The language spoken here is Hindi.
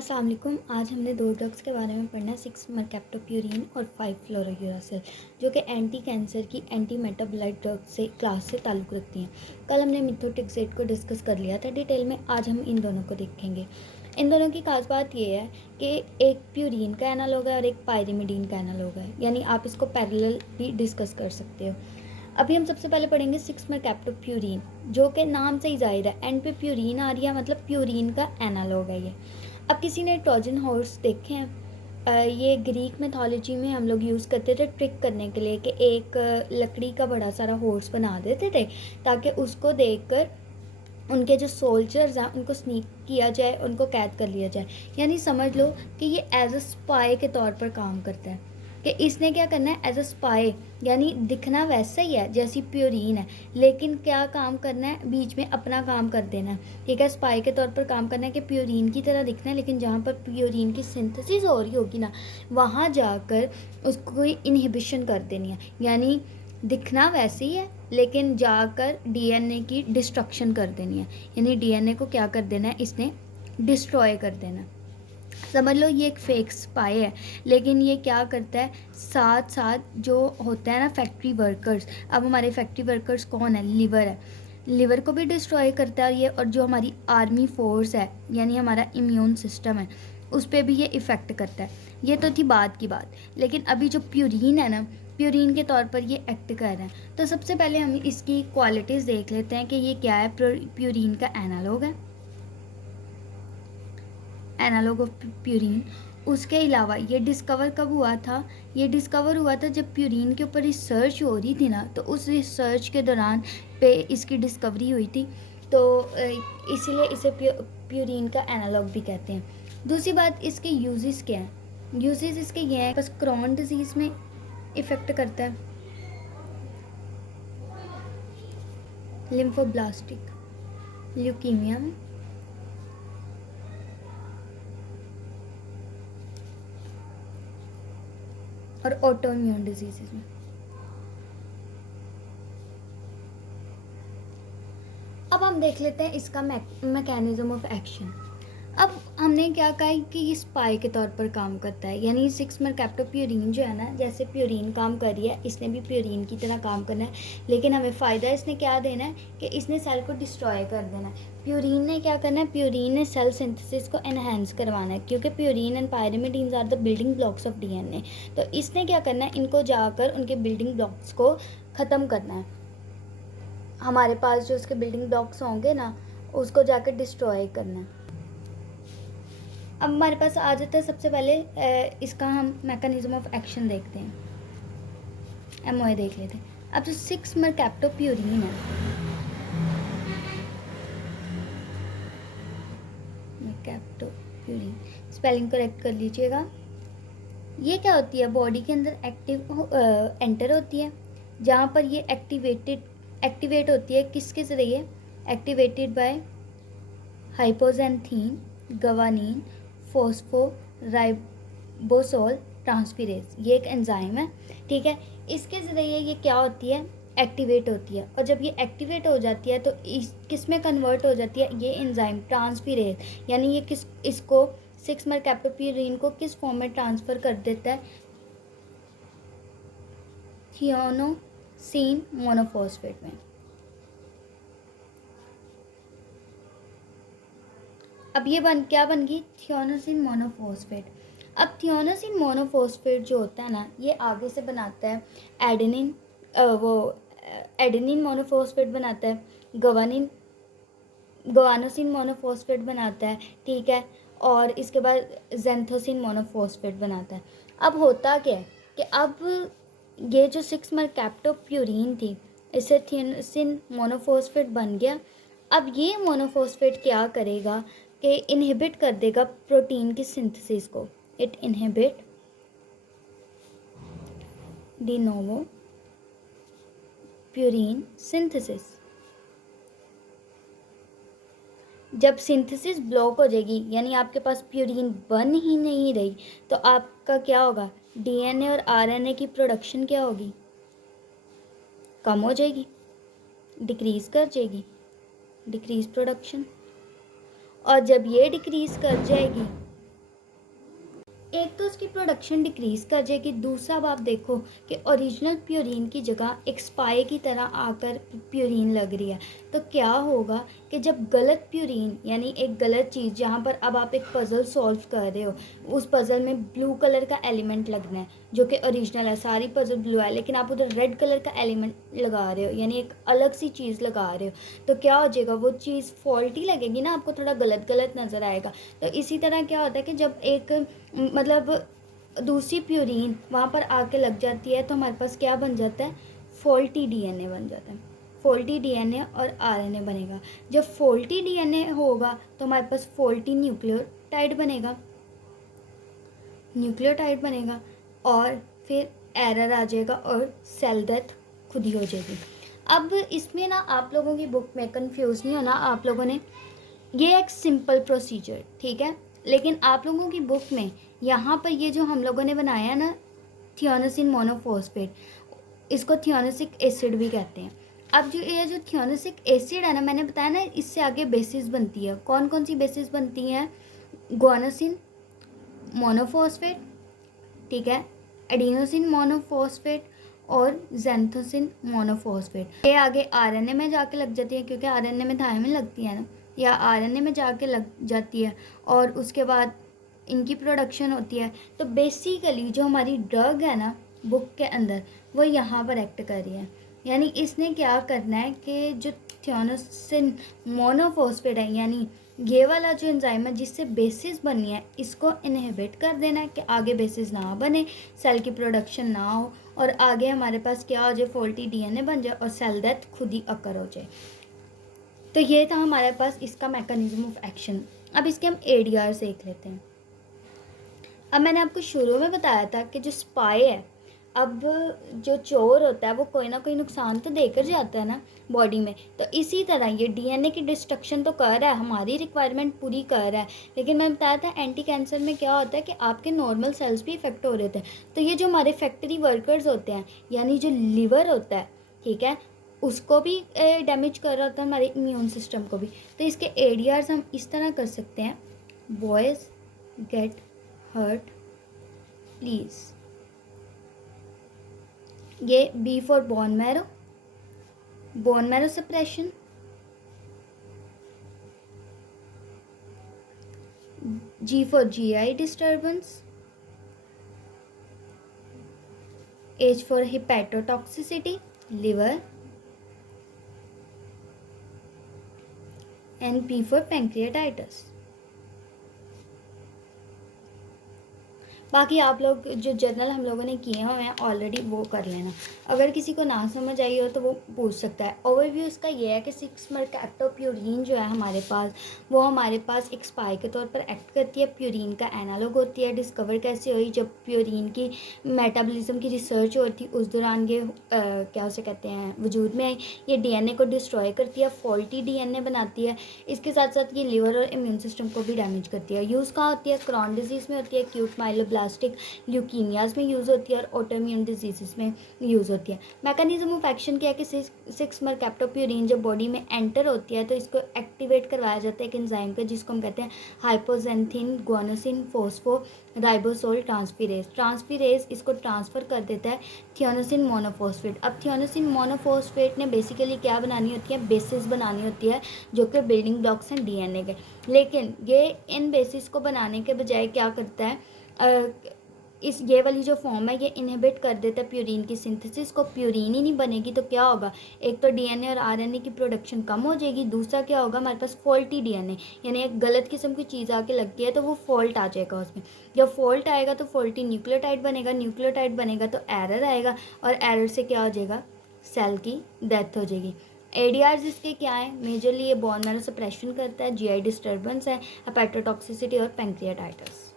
अस्सलाम वालेकुम। आज हमने दो ड्रग्स के बारे में पढ़ना है, 6 मरकैप्टोप्यूरिन और 5 फ्लोरोयूरासिल, जो कि एंटी कैंसर की एंटी मेटाबोलाइट ड्रग से क्लास से ताल्लुक़ रखती हैं। कल हमने मिथोट्रेक्सेट को डिस्कस कर लिया था डिटेल में, आज हम इन दोनों को देखेंगे। इन दोनों की खास बात ये है कि एक प्यूरिन का एनालॉग है और एक पायरिमिडीन का एनालॉग है, यानी आप इसको पैरेलल भी डिस्कस कर सकते हो। अभी हम सबसे पहले पढ़ेंगे 6 मरकैप्टोप्यूरिन, जो कि नाम से ही जाहिर है, एंड पे प्यूरिन आ रही है, मतलब प्यूरिन का एनालॉग है ये। अब किसी ने ट्रोजन हॉर्स देखे हैं? ये ग्रीक मिथोलॉजी में हम लोग यूज़ करते थे ट्रिक करने के लिए, कि एक लकड़ी का बड़ा सारा हॉर्स बना देते थे ताकि उसको देखकर उनके जो सोल्जर्स हैं उनको स्नीक किया जाए, उनको कैद कर लिया जाए। यानी समझ लो कि ये एज अ स्पाई के तौर पर काम करता है, कि इसने क्या करना है एज अ स्पाई, यानी दिखना वैसा ही है जैसी प्योरीन है, लेकिन क्या काम करना है, बीच में अपना काम कर देना है। ठीक है, स्पाई के तौर पर काम करना है कि प्योरीन की तरह दिखना है, लेकिन जहाँ पर प्योरीन की सिंथेसिस हो रही होगी ना, वहाँ जाकर उसको कोई इनहिबिशन कर देनी है। यानी दिखना वैसे ही है, लेकिन जाकर डीएनए की डिस्ट्रक्शन कर देनी है। यानी डीएनए को क्या कर देना है, इसने डिस्ट्रॉय कर देना है। समझ लो ये एक फेक स्पाई है, लेकिन ये क्या करता है, साथ साथ जो होता है ना फैक्ट्री वर्कर्स, अब हमारे फैक्ट्री वर्कर्स कौन है, लिवर है, लिवर को भी डिस्ट्रॉय करता है ये, और जो हमारी आर्मी फोर्स है यानी हमारा इम्यून सिस्टम है उस पर भी ये इफ़ेक्ट करता है। ये तो थी बात की बात, लेकिन अभी जो प्यूरिन है ना, प्यूरिन के तौर पर ये एक्ट कर रहा है। तो सबसे पहले हम इसकी क्वालिटीज़ देख लेते हैं कि ये क्या है। प्यूरिन का एनालॉग है, एनालॉग ऑफ प्यूरिन। उसके अलावा ये डिस्कवर कब हुआ था, ये डिस्कवर हुआ था जब प्यूरिन के ऊपर रिसर्च हो रही थी ना, तो उस रिसर्च के दौरान पे इसकी डिस्कवरी हुई थी, तो इसीलिए इसे प्यूरिन का एनालॉग भी कहते हैं। दूसरी बात, इसके यूजेस क्या हैं। यूजेस इसके ये हैं, बस क्रॉन डिजीज़ में इफ़ेक्ट करता है, लिम्फोब्लास्टिक ल्यूकीमिया में, और ऑटो इम्यून डिजीज़ में। अब हम देख लेते हैं इसका मैकेनिज्म ऑफ एक्शन। अब हमने क्या कहा कि ये स्पाई के तौर पर काम करता है, यानी 6 मरकैप्टोप्यूरिन जो है ना, जैसे प्यूरिन काम कर रही है, इसने भी प्यूरिन की तरह काम करना है, लेकिन हमें फ़ायदा इसने क्या देना है कि इसने सेल को डिस्ट्रॉय कर देना है। प्यूरिन ने क्या करना है, प्यूरिन ने सेल सिंथेसिस को एनहांस करवाना है, क्योंकि purine and pyrimidines are the building blocks of DNA. तो इसने क्या करना है, इनको जाकर उनके बिल्डिंग ब्लॉक्स को ख़त्म करना है। हमारे पास जो उसके बिल्डिंग ब्लॉक्स होंगे ना, उसको जाकर डिस्ट्रॉय करना है। अब हमारे पास आ जाता है, सबसे पहले इसका हम मैकेनिज्म ऑफ एक्शन देखते हैं, एमओए देख लेते हैं। अब जो 6 मरकैप्टोप्यूरिन है, मरकैप्टोप्यूरिन स्पेलिंग करेक्ट कर लीजिएगा। ये क्या होती है, बॉडी के अंदर एंटर होती है, जहाँ पर ये एक्टिवेट होती है किसके ज़रिए, एक्टिवेटेड बाय हाइपोजेंथीन, गवानीन, फोस्फोराइबोसोल ट्रांसफेरेज। ये एक एंजाइम है, ठीक है। इसके ज़रिए ये क्या होती है, एक्टिवेट होती है, और जब ये एक्टिवेट हो जाती है तो किस में कन्वर्ट हो जाती है, ये एंजाइम ट्रांसफेरेज, यानी ये इसको 6 मरकैप्टोप्यूरिन को किस फॉर्म में ट्रांसफ़र कर देता है, थियोनोसिन मोनोफॉस्फेट में। अब ये क्या बन गई, थियोनोसिन मोनोफॉस्फेट। अब थियोनोसिन मोनोफॉस्फेट जो होता है ना, ये आगे से बनाता है एडेनिन, एडेनिन मोनोफॉस्फेट बनाता है, गवानोसिन मोनोफॉस्फेट बनाता है, ठीक है, और इसके बाद जेंथोसिन मोनोफॉस्फेट बनाता है। अब होता क्या है कि अब ये जो 6 मरकैप्टोप्यूरिन थी, इससे थियोनोसिन मोनोफॉस्फेट बन गया। अब ये मोनोफॉस्फेट क्या करेगा कि इनहिबिट कर देगा प्रोटीन की सिंथेसिस को। It inhibit de novo purine synthesis. जब सिंथेसिस ब्लॉक हो जाएगी, यानी आपके पास प्यूरिन बन ही नहीं रही, तो आपका क्या होगा, डीएनए और आरएनए की प्रोडक्शन क्या होगी, कम हो जाएगी, डिक्रीज़ कर जाएगी, डिक्रीज़ प्रोडक्शन। और जब ये डिक्रीज़ कर जाएगी एक तो उसकी प्रोडक्शन डिक्रीज़ कर जाएगी, दूसरा अब आप देखो कि ओरिजिनल प्योरीन की जगह एक स्पाई की तरह आकर प्योरीन लग रही है। तो क्या होगा कि जब गलत प्योरीन यानी एक गलत चीज़, जहाँ पर अब आप एक पज़ल सॉल्व कर रहे हो, उस पज़ल में ब्लू कलर का एलिमेंट लगना है जो कि ओरिजिनल है, सारी पज़ल ब्लू है, लेकिन आप उधर रेड कलर का एलिमेंट लगा रहे हो यानी एक अलग सी चीज़ लगा रहे हो, तो क्या हो जाएगा, वो चीज़ फॉल्टी लगेगी ना, आपको थोड़ा गलत गलत नज़र आएगा। तो इसी तरह क्या होता है कि जब एक मतलब दूसरी प्यूरीन वहाँ पर आके लग जाती है तो हमारे पास क्या बन जाता है, फॉल्टी डीएनए बन जाता है। फॉल्टी डीएनए और आरएनए बनेगा। जब फॉल्टी डीएनए होगा तो हमारे पास फॉल्टी न्यूक्लियोटाइड बनेगा, और फिर एरर आ जाएगा और सेल डेथ खुद ही हो जाएगी। अब इसमें ना आप लोगों की बुक में कंफ्यूज नहीं होना, आप लोगों ने ये एक सिंपल प्रोसीजर, ठीक है, लेकिन आप लोगों की बुक में यहाँ पर ये जो हम लोगों ने बनाया ना, थियोनासिन मोनोफॉस्फेट, इसको थियोनासिक एसिड भी कहते हैं। अब जो थियोनासिक एसिड है ना, मैंने बताया ना, इससे आगे बेसिस बनती है। कौन कौन सी बेसिस बनती हैं, गुआनोसिन मोनोफॉस्फेट, ठीक है, एडिनोसिन मोनोफॉस्फेट और जेंथोसिन मोनोफॉस्फेट। ये आगे आरएनए में जाके लग जाती है, क्योंकि आरएनए में थायमिन लगती है ना, या आरएनए में जाके लग जाती है और उसके बाद इनकी प्रोडक्शन होती है। तो बेसिकली जो हमारी ड्रग है ना बुक के अंदर, वो यहाँ पर एक्ट कर रही है। यानी इसने क्या करना है कि जो थियोनासिन मोनोफॉस्फेट है, यानी ये वाला जो एंजाइम है जिससे बेसिस बनी है, इसको इनहिबिट कर देना है कि आगे बेसिस ना बने, सेल की प्रोडक्शन ना हो और आगे हमारे पास क्या हो जाए, फॉल्टी डीएनए बन जाए और सेल डेथ खुद ही अकर हो जाए। तो ये था हमारे पास इसका मैकेनिज्म ऑफ एक्शन। अब इसके हम एडीआर देख लेते हैं। अब मैंने आपको शुरू में बताया था कि जो स्पाई है, अब जो चोर होता है वो कोई ना कोई नुकसान तो देकर जाता है ना बॉडी में, तो इसी तरह ये डीएनए की डिस्ट्रक्शन तो कर रहा है, हमारी रिक्वायरमेंट पूरी कर रहा है। लेकिन मैंने बताया था एंटी कैंसर में क्या होता है कि आपके नॉर्मल सेल्स भी इफेक्ट हो रहे थे। तो ये जो हमारे फैक्ट्री वर्कर्स होते हैं, यानी जो लीवर होता है, ठीक है, उसको भी डैमेज कर रहा होता है, हमारे इम्यून सिस्टम को भी। तो इसके एडीआर्स हम इस तरह कर सकते हैं, बॉयज़ गेट हर्ट प्लीज़। ये B for bone marrow suppression, G for GI disturbance, H for hepatotoxicity liver, and P for pancreatitis. बाकी आप लोग जो जर्नल हम लोगों ने किए हुए हैं ऑलरेडी वो कर लेना। अगर किसी को ना समझ आई हो तो वो पूछ सकता है। ओवरव्यू इसका ये है कि 6-मरकैप्टोप्यूरीन जो है हमारे पास, वो हमारे पास एक स्पाई के तौर पर एक्ट करती है, प्यूरीन का एनालॉग होती है। डिस्कवर कैसे हुई, जब प्यूरीन की मेटाबॉलिज्म की रिसर्च होती उस दौरान ये क्या उसे कहते हैं वजूद में आई। ये डीएनए को डिस्ट्रॉय करती है, फॉल्टी डीएनए बनाती है। इसके साथ साथ ये लिवर और इम्यून सिस्टम को भी डैमेज करती है। यूज़ कहाँ होती है, क्रॉन डिजीज़ में होती है, एक्यूट माइलोब्लास्टिक ल्यूकीमियाज में यूज़ होती है और ऑटोइम्यून डिजीज़ में यूज़ होती है। मैकेनिज्म ऑफ एक्शन क्या है कि 6-मरकैप्टोप्यूरीन जब बॉडी में एंटर होती है तो इसको एक्टिवेट करवाया जाता है एक एंजाइम का, जिसको हम कहते हैं हाइपोजेंथिन गुआनोसिन फोस्फो राइबोसोल ट्रांसफीरेज इसको ट्रांसफ़र कर देता है थियोनासिन मोनोफॉस्फेट। अब थियोनासिन मोनोफॉस्फेट ने बेसिकली क्या बनानी होती है, बेसिस बनानी होती है, जो कि बिल्डिंग ब्लॉक्स हैं डीएनए के। लेकिन ये इन बेसिस को बनाने के बजाय क्या करता है, ये वाली जो फॉर्म है ये इनहिबिट कर देता है प्यूरीन की सिंथेसिस को। प्यूरीन ही नहीं बनेगी तो क्या होगा, एक तो डीएनए और आरएनए की प्रोडक्शन कम हो जाएगी, दूसरा क्या होगा, हमारे पास फॉल्टी डीएनए यानी एक गलत किस्म की चीज़ आके लगती है तो वो फॉल्ट आ जाएगा उसमें। जब फॉल्ट आएगा तो फॉल्टी न्यूक्लियोटाइड बनेगा तो एरर आएगा और एरर से क्या हो जाएगा, सेल की डेथ हो जाएगी। एडीआर्स इसके क्या है, मेजरली ये बोन मैरो सप्रेशन करता है, जीआई डिस्टर्बेंस है, हेपेटोटॉक्सिसिटी और पैंक्रियाटाइटिस।